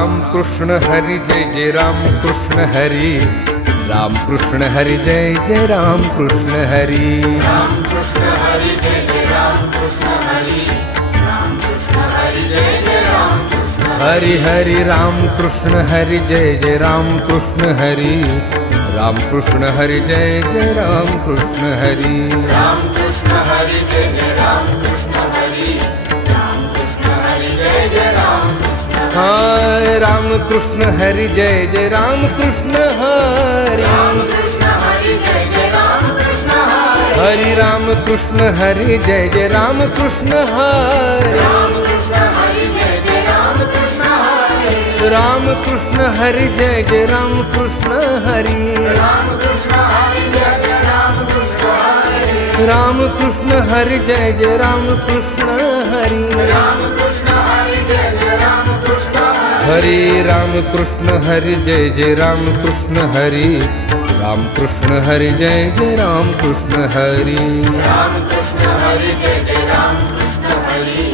राम कृष्ण हरि जय जय राम कृष्ण हरि, राम कृष्ण हरि जय जय राम कृष्ण हरि, राम कृष्ण हरि जय जय राम कृष्ण हरि, राम कृष्ण हरि जय जय राम कृष्ण हरि हरि राम कृष्ण हरि जय जय राम कृष्ण हरि, राम कृष्ण हरि जय जय राम कृष्ण हरि, राम कृष्ण हरि जय जय राम कृष्ण हरि, राम कृष्ण हरि जय जय राम कृष्ण हाय राम कृष्ण हरि जय जय राम कृष्ण हरि, राम कृष्ण हरि जय जय राम कृष्ण हरि, हरि राम कृष्ण हरि जय जय राम कृष्ण हरि, राम कृष्ण हरि जय जय राम कृष्ण हरि, राम कृष्ण हरि जय जय राम कृष्ण हरि, राम कृष्ण हरि जय जय राम कृष्ण हरि, राम कृष्ण हरि जय जय राम कृष्ण हरि, राम कृष्ण हरि जय जय राम कृष्ण हरि, हरि राम कृष्ण हरि जय जय राम कृष्ण हरि, राम कृष्ण हरि जय जय राम कृष्ण हरि, राम कृष्ण हरि जय जय राम कृष्ण हरि,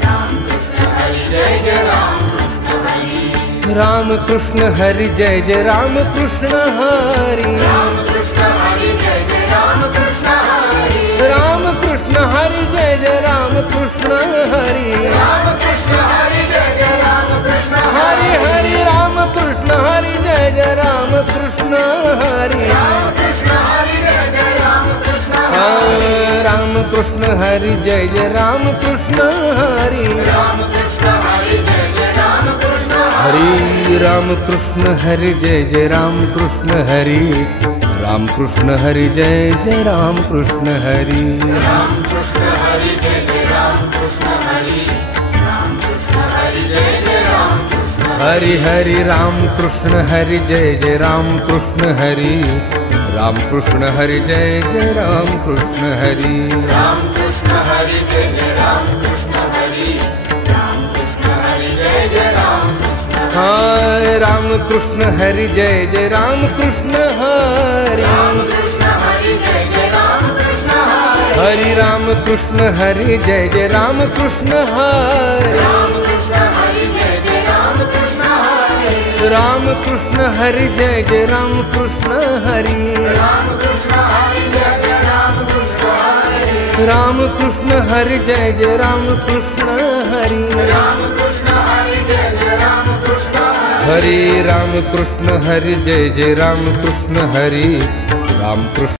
राम कृष्ण हरि जय जय राम कृष्ण हरि, राम कृष्ण हरि जय जय राम कृष्ण हरि, राम कृष्ण हरि जय जय राम कृष्ण हरि, राम कृष्ण हरि जय जय राम कृष्ण हरि, राम कृष्ण हरि जय जय राम कृष्ण हरि हरि राम कृष्ण हरि जय जय राम कृष्ण हरि, राम कृष्ण हरि जय जय राम कृष्ण राम कृष्ण हरि जय जय राम कृष्ण हरि, राम कृष्ण हरि जय जय राम कृष्ण हरि राम कृष्ण हरि जय जय राम कृष्ण हरि, राम कृष्ण हरि जय जय राम कृष्ण हरि, राम कृष्ण हरि जय जय राम कृष्ण हरि, राम कृष्ण हरि जय जय राम कृष्ण हरि हरि राम कृष्ण हरि जय जय राम कृष्ण हरि, राम कृष्ण हरि जय जय राम कृष्ण हरि, राम कृष्ण हरि जय जय राम कृष्ण हरि, राम कृष्ण हरि जय जय राम कृष्ण हाय राम कृष्ण हरि जय जय राम कृष्ण हरि, राम कृष्ण हरि जय जय राम कृष्ण हरि, हरि राम कृष्ण हरि जय जय राम कृष्ण हरि, राम कृष्ण हरि जय जय राम कृष्ण हरि, राम कृष्ण हरि जय जय राम कृष्ण हरि, राम कृष्ण हरि जय जय राम कृष्ण हरि, राम कृष्ण हरि जय जय राम कृष्ण हरि, राम कृष्ण हरि जय जय राम कृष्ण हरि, हरि राम कृष्ण हरि जय जय राम कृष्ण हरि, राम कृष्ण